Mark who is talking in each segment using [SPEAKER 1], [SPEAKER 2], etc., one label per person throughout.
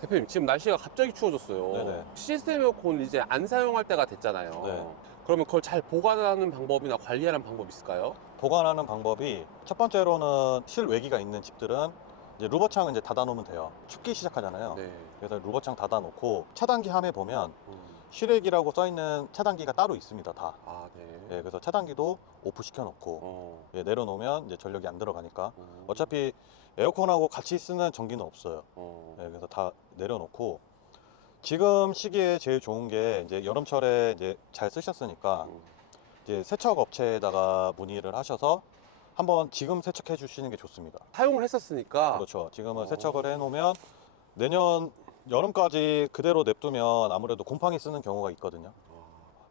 [SPEAKER 1] 대표님 지금 날씨가 갑자기 추워졌어요.
[SPEAKER 2] 네네.
[SPEAKER 1] 시스템 에어컨 이제 안 사용할 때가 됐잖아요.
[SPEAKER 2] 네.
[SPEAKER 1] 그러면 그걸 잘 보관하는 방법이나 관리하는 방법 있을까요?
[SPEAKER 2] 보관하는 방법이 첫 번째로는 실외기가 있는 집들은 이제 루버창을 이제 닫아놓으면 돼요. 춥기 시작하잖아요.
[SPEAKER 1] 네.
[SPEAKER 2] 그래서 루버창 닫아놓고 차단기 함에 보면
[SPEAKER 1] 음.
[SPEAKER 2] 실외기라고 써있는 차단기가 따로 있습니다. 다.
[SPEAKER 1] 아, 네.
[SPEAKER 2] 예, 그래서 차단기도 오프 시켜놓고
[SPEAKER 1] 어.
[SPEAKER 2] 예, 내려놓으면 이제 전력이 안 들어가니까
[SPEAKER 1] 음.
[SPEAKER 2] 어차피 에어컨하고 같이 쓰는 전기는 없어요.
[SPEAKER 1] 어.
[SPEAKER 2] 예, 그래서 다 내려놓고 지금 시기에 제일 좋은 게 이제 여름철에 이제 잘 쓰셨으니까
[SPEAKER 1] 음.
[SPEAKER 2] 이제 세척 업체에다가 문의를 하셔서 한번 지금 세척해 주시는 게 좋습니다.
[SPEAKER 1] 사용을 했었으니까
[SPEAKER 2] 그렇죠. 지금은
[SPEAKER 1] 어.
[SPEAKER 2] 세척을 해 놓으면 내년 여름까지 그대로 냅두면 아무래도 곰팡이 쓰는 경우가 있거든요.
[SPEAKER 1] 어.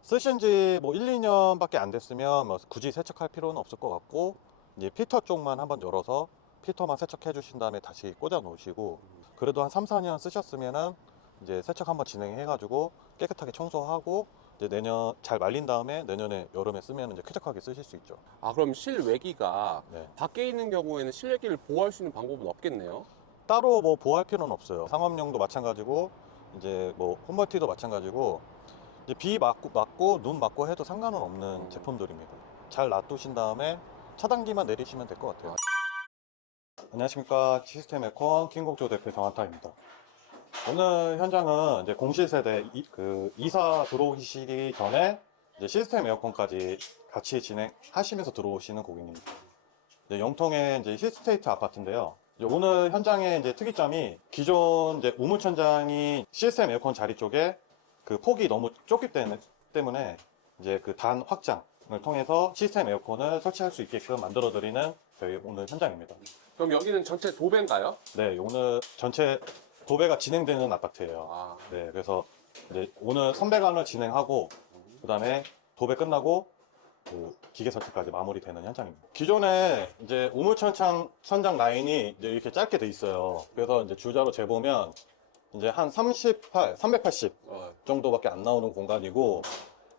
[SPEAKER 2] 쓰신 지 뭐 1, 2년밖에 안 됐으면 뭐 굳이 세척할 필요는 없을 것 같고 이제 피터 쪽만 한번 열어서 피터만 세척해 주신 다음에 다시 꽂아 놓으시고 그래도 한 3, 4년 쓰셨으면은 이제 세척 한번 진행해 가지고 깨끗하게 청소하고 이제 내년 잘 말린 다음에 내년에 여름에 쓰면 이제 쾌적하게 쓰실 수 있죠.
[SPEAKER 1] 아 그럼 실외기가
[SPEAKER 2] 네.
[SPEAKER 1] 밖에 있는 경우에는 실외기를 보호할 수 있는 방법은 없겠네요.
[SPEAKER 2] 따로 뭐 보호할 필요는 없어요. 상업용도 마찬가지고 이제 뭐 홈멀티도 마찬가지고 이제 비 맞고 맞고 눈 맞고 해도 상관은 없는
[SPEAKER 1] 음.
[SPEAKER 2] 제품들입니다. 잘 놔두신 다음에 차단기만 내리시면 될 것 같아요. 안녕하십니까 시스템 에콘 킹곡조 대표 정한타입니다. 오늘 현장은 이제 공실세대 이, 그 이사 들어오시기 전에 이제 시스템 에어컨까지 같이 진행하시면서 들어오시는 고객님입니다. 이제 영통의 이제 힐스테이트 아파트인데요. 오늘 현장의 이제 특이점이 기존 이제 우물천장이 시스템 에어컨 자리 쪽에 그 폭이 너무 좁기 때문에 이제 그 단 확장을 통해서 시스템 에어컨을 설치할 수 있게끔 만들어드리는 저희 오늘 현장입니다.
[SPEAKER 1] 그럼 여기는 전체 도배인가요?
[SPEAKER 2] 네, 오늘 전체 도배가 진행되는 아파트예요.
[SPEAKER 1] 아,
[SPEAKER 2] 네, 그래서 이제 오늘 선배관을 진행하고 그 다음에 도배 끝나고 그 기계 설치까지 마무리되는 현장입니다. 기존에 이제 우물천창 천장 라인이 이제 이렇게 짧게 돼 있어요. 그래서 이제 주자로 재보면 이제 한 38, 380
[SPEAKER 1] 어,
[SPEAKER 2] 정도밖에 안 나오는 공간이고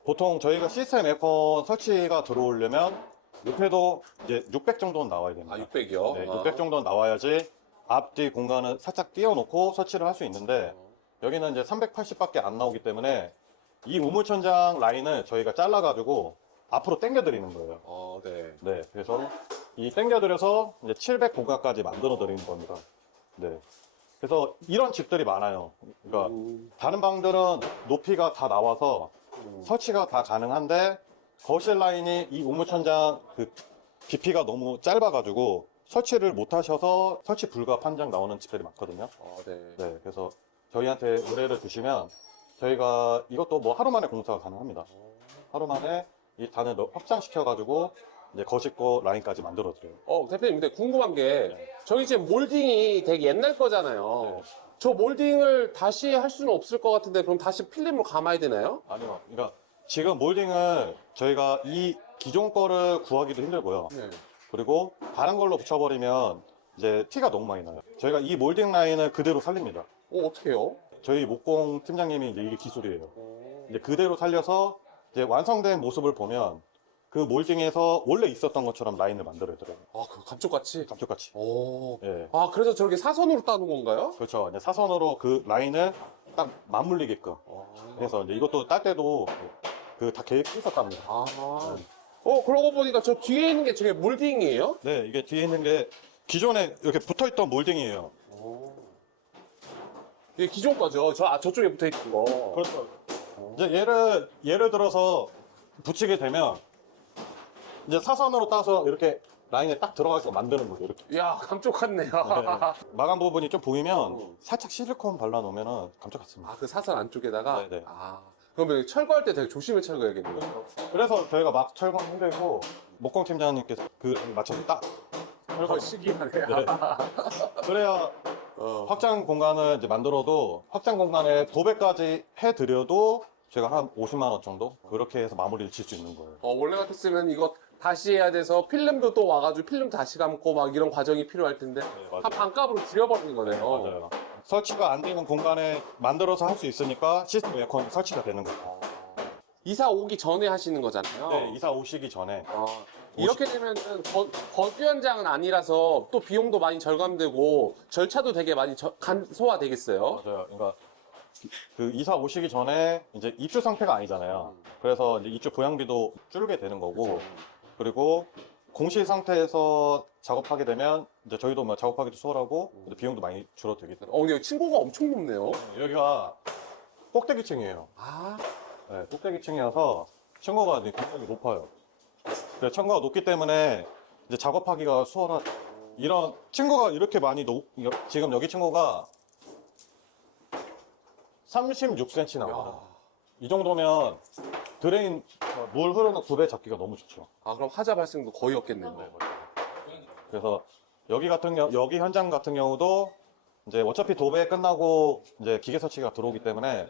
[SPEAKER 2] 보통 저희가 시스템 에어컨 설치가 들어오려면 옆에도 이제 600 정도는 나와야 됩니다.
[SPEAKER 1] 아 600이요?
[SPEAKER 2] 네, 600 정도는 나와야지 앞뒤 공간을 살짝 띄워놓고 설치를 할 수 있는데 여기는 이제 380밖에 안 나오기 때문에 이 우물천장 라인을 저희가 잘라가지고 앞으로 당겨드리는 거예요.
[SPEAKER 1] 어, 네.
[SPEAKER 2] 네, 그래서 이 당겨드려서 이제 700 공간까지 만들어 드리는 겁니다. 네. 그래서 이런 집들이 많아요. 그러니까
[SPEAKER 1] 음,
[SPEAKER 2] 다른 방들은 높이가 다 나와서
[SPEAKER 1] 음.
[SPEAKER 2] 설치가 다 가능한데 거실 라인이 이 우물천장 그 깊이가 너무 짧아가지고 설치를 못 하셔서 설치 불가 판정 나오는 집들이 많거든요.
[SPEAKER 1] 어, 네.
[SPEAKER 2] 네, 그래서 저희한테 의뢰를 주시면 저희가 이것도 뭐 하루 만에 공사가 가능합니다. 하루 만에 이 단을 넣- 확장시켜가지고 이제 거실거 라인까지 만들어드려요.
[SPEAKER 1] 어, 대표님, 근데 궁금한 게, 저기 지금 몰딩이 되게 옛날 거잖아요.
[SPEAKER 2] 네.
[SPEAKER 1] 저 몰딩을 다시 할 수는 없을 것 같은데, 그럼 다시 필름으로 감아야 되나요?
[SPEAKER 2] 아니요, 그러니까 지금 몰딩을 저희가 이 기존 거를 구하기도 힘들고요.
[SPEAKER 1] 네.
[SPEAKER 2] 그리고 다른 걸로 붙여버리면 이제 티가 너무 많이 나요. 저희가 이 몰딩 라인을 그대로 살립니다.
[SPEAKER 1] 어, 어떡해요?
[SPEAKER 2] 저희 목공 팀장님이 이제 이게 기술이에요.
[SPEAKER 1] 어,
[SPEAKER 2] 이제 그대로 살려서 이제 완성된 모습을 보면 그 몰딩에서 원래 있었던 것처럼 라인을 만들어드려요.
[SPEAKER 1] 아, 그 감쪽같이?
[SPEAKER 2] 감쪽같이.
[SPEAKER 1] 오.
[SPEAKER 2] 예.
[SPEAKER 1] 아, 그래서 저렇게 사선으로 따는 건가요?
[SPEAKER 2] 그렇죠. 이제 사선으로 그 라인을 딱 맞물리게끔.
[SPEAKER 1] 어.
[SPEAKER 2] 그래서 이제 이것도 딸 때도 그 다 계획 있었답니다.
[SPEAKER 1] 아. 어, 그러고 보니까 저 뒤에 있는 게 저게 몰딩이에요?
[SPEAKER 2] 네, 이게 뒤에 있는 게 기존에 이렇게 붙어있던 몰딩이에요.
[SPEAKER 1] 오. 이게 기존 거죠? 저, 아, 저쪽에 붙어 있는 거.
[SPEAKER 2] 그렇죠. 이제 예를, 예를 들어서 붙이게 되면 이제 사선으로 따서 이렇게 라인에 딱 들어가서 만드는 거죠. 이렇게.
[SPEAKER 1] 이야, 감쪽 같네요.
[SPEAKER 2] 네. 마감 부분이 좀 보이면
[SPEAKER 1] 음.
[SPEAKER 2] 살짝 실리콘 발라 놓으면 감쪽 같습니다.
[SPEAKER 1] 아, 그 사선 안쪽에다가?
[SPEAKER 2] 네 네.
[SPEAKER 1] 아. 그러면 철거할 때 되게 조심히 철거해야겠네요.
[SPEAKER 2] 그래서 저희가 막 철거 힘들고 목공 팀장님께서 그 맞춰서 딱
[SPEAKER 1] 철거 시기하네.
[SPEAKER 2] 네. 그래야
[SPEAKER 1] 어.
[SPEAKER 2] 확장 공간을 이제 만들어도 확장 공간에 도배까지 해드려도 제가 한 50만 원 정도 그렇게 해서 마무리를 질수 있는 거예요.
[SPEAKER 1] 어, 원래 같았으면 이거 다시 해야 돼서 필름도 또 와가지고 필름 다시 감고 막 이런 과정이 필요할 텐데
[SPEAKER 2] 맞아요.
[SPEAKER 1] 한 반값으로 줄여버리는 거네요.
[SPEAKER 2] 맞아요. 설치가 안 되는 공간에 만들어서 할 수 있으니까 시스템 에어컨 설치가 되는 거예요.
[SPEAKER 1] 이사 오기 전에 하시는 거잖아요.
[SPEAKER 2] 네, 이사 오시기 전에
[SPEAKER 1] 어, 이렇게 되면은 거, 거주 현장은 아니라서 또 비용도 많이 절감되고 절차도 되게 많이 저- 간소화 되겠어요.
[SPEAKER 2] 맞아요. 그러니까 그 이사 오시기 전에 이제 입주 상태가 아니잖아요. 그래서 이제 입주 보양비도 줄게 되는 거고 그리고 공시 상태에서 작업하게 되면 이제 저희도 뭐 작업하기도 수월하고 근데 비용도 많이 줄어들기 때문에
[SPEAKER 1] 어, 근데 층고가 엄청 높네요.
[SPEAKER 2] 여기가 꼭대기층이에요.
[SPEAKER 1] 아,
[SPEAKER 2] 네, 꼭대기층이어서 이제 굉장히 높아요. 그래서 층고가 높기 때문에 이제 작업하기가 수월한 이런 층고가 이렇게 많이 높 여- 지금 여기 층고가 36cm 나와요.
[SPEAKER 1] 야.
[SPEAKER 2] 이 정도면 드레인 어, 물 흐르는 구배 잡기가 너무 좋죠.
[SPEAKER 1] 아, 그럼 하자 발생도 거의 없겠네요.
[SPEAKER 2] 그래서 여기 같은 경우 여기 현장 같은 경우도 이제 어차피 도배 끝나고 이제 기계 설치가 들어오기 때문에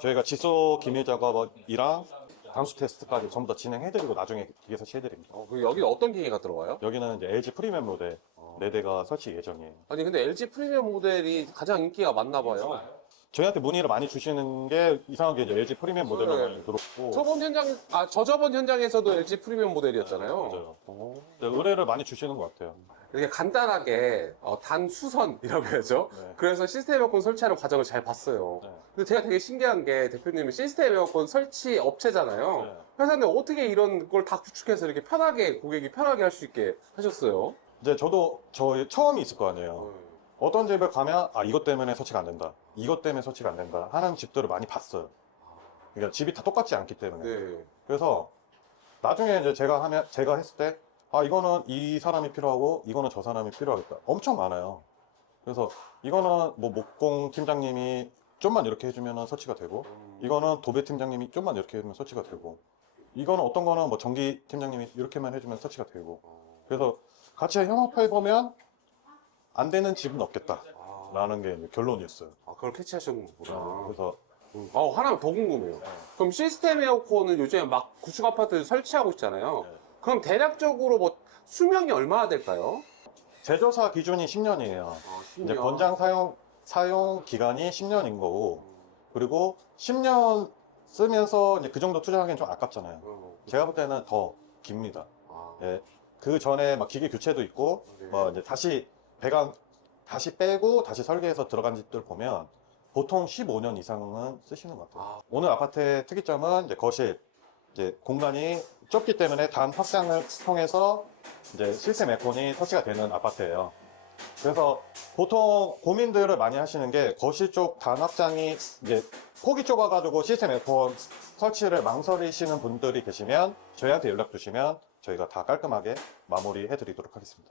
[SPEAKER 2] 저희가 지소 기밀 작업이랑 단수 테스트까지 전부 다 진행해드리고 나중에 기계 설치해드립니다.
[SPEAKER 1] 어, 그 여기 어떤 기계가 들어가요?
[SPEAKER 2] 여기는 이제 LG 프리미엄 모델
[SPEAKER 1] 어.
[SPEAKER 2] 4대가 설치 예정이에요.
[SPEAKER 1] 아니, 근데 LG 프리미엄 모델이 가장 인기가 많나 봐요.
[SPEAKER 2] 저희한테 문의를 많이 주시는 게 이상하게 이제 LG 프리미엄 모델로
[SPEAKER 1] 네.
[SPEAKER 2] 많이 들었고
[SPEAKER 1] 저번 현장, 아, 저저번 현장에서도 LG 프리미엄 모델이었잖아요.
[SPEAKER 2] 맞아요.
[SPEAKER 1] 어.
[SPEAKER 2] 네, 의뢰를 많이 주시는 것 같아요.
[SPEAKER 1] 이렇게 간단하게 어, 단수선이라고 해야죠.
[SPEAKER 2] 네.
[SPEAKER 1] 그래서 시스템 에어컨 설치하는 과정을 잘 봤어요.
[SPEAKER 2] 네.
[SPEAKER 1] 근데 제가 되게 신기한 게 대표님이 시스템 에어컨 설치 업체잖아요.
[SPEAKER 2] 네.
[SPEAKER 1] 회사인데 어떻게 이런 걸 다 구축해서 이렇게 편하게 고객이 편하게 할 수 있게 하셨어요?
[SPEAKER 2] 이제 저도 저 처음이 있을 거 아니에요.
[SPEAKER 1] 네.
[SPEAKER 2] 어떤 집에 가면 아 이것 때문에 설치가 안 된다 이것 때문에 설치가 안 된다 하는 집들을 많이 봤어요 그러니까 집이 다 똑같지 않기 때문에
[SPEAKER 1] 네.
[SPEAKER 2] 그래서 나중에 이제 제가 하면 제가 했을 때 아 이거는 이 사람이 필요하고 이거는 저 사람이 필요하겠다 엄청 많아요 그래서 이거는 뭐 목공 팀장님이 좀만 이렇게 해주면 설치가 되고
[SPEAKER 1] 음.
[SPEAKER 2] 이거는 도배 팀장님이 좀만 이렇게 해주면 설치가 되고 이거는 어떤 거는 뭐 전기 팀장님이 이렇게만 해주면 설치가 되고 그래서 같이 협업해 보면 안 되는 집은 없겠다
[SPEAKER 1] 아,
[SPEAKER 2] 라는 게 이제 결론이었어요.
[SPEAKER 1] 아, 그걸 캐치하셨구나.
[SPEAKER 2] 그래서
[SPEAKER 1] 음. 어, 하나 더 궁금해요. 그럼 시스템 에어컨은 요즘에 막 구축 아파트 설치하고 있잖아요.
[SPEAKER 2] 네.
[SPEAKER 1] 그럼 대략적으로 뭐 수명이 얼마나 될까요?
[SPEAKER 2] 제조사 기준이 10년이에요.
[SPEAKER 1] 아,
[SPEAKER 2] 이제 권장 사용 사용 기간이 10년인 거고 그리고 10년 쓰면서 이제 그 정도 투자하기엔 좀 아깝잖아요.
[SPEAKER 1] 어,
[SPEAKER 2] 제가 볼 때는 더 깁니다.
[SPEAKER 1] 아,
[SPEAKER 2] 예. 그 전에 막 기계 교체도 있고
[SPEAKER 1] 네.
[SPEAKER 2] 뭐 이제 다시 배관 다시 빼고 다시 설계해서 들어간 집들 보면 보통 15년 이상은 쓰시는 것 같아요.
[SPEAKER 1] 아,
[SPEAKER 2] 오늘 아파트의 특이점은 이제 거실, 이제 공간이 좁기 때문에 단 확장을 통해서 이제 시스템 에어컨이 설치가 되는 아파트예요. 그래서 보통 고민들을 많이 하시는 게 거실 쪽 단 확장이 이제 폭이 좁아가지고 시스템 에어컨 설치를 망설이시는 분들이 계시면 저희한테 연락 주시면 저희가 다 깔끔하게 마무리해 드리도록 하겠습니다.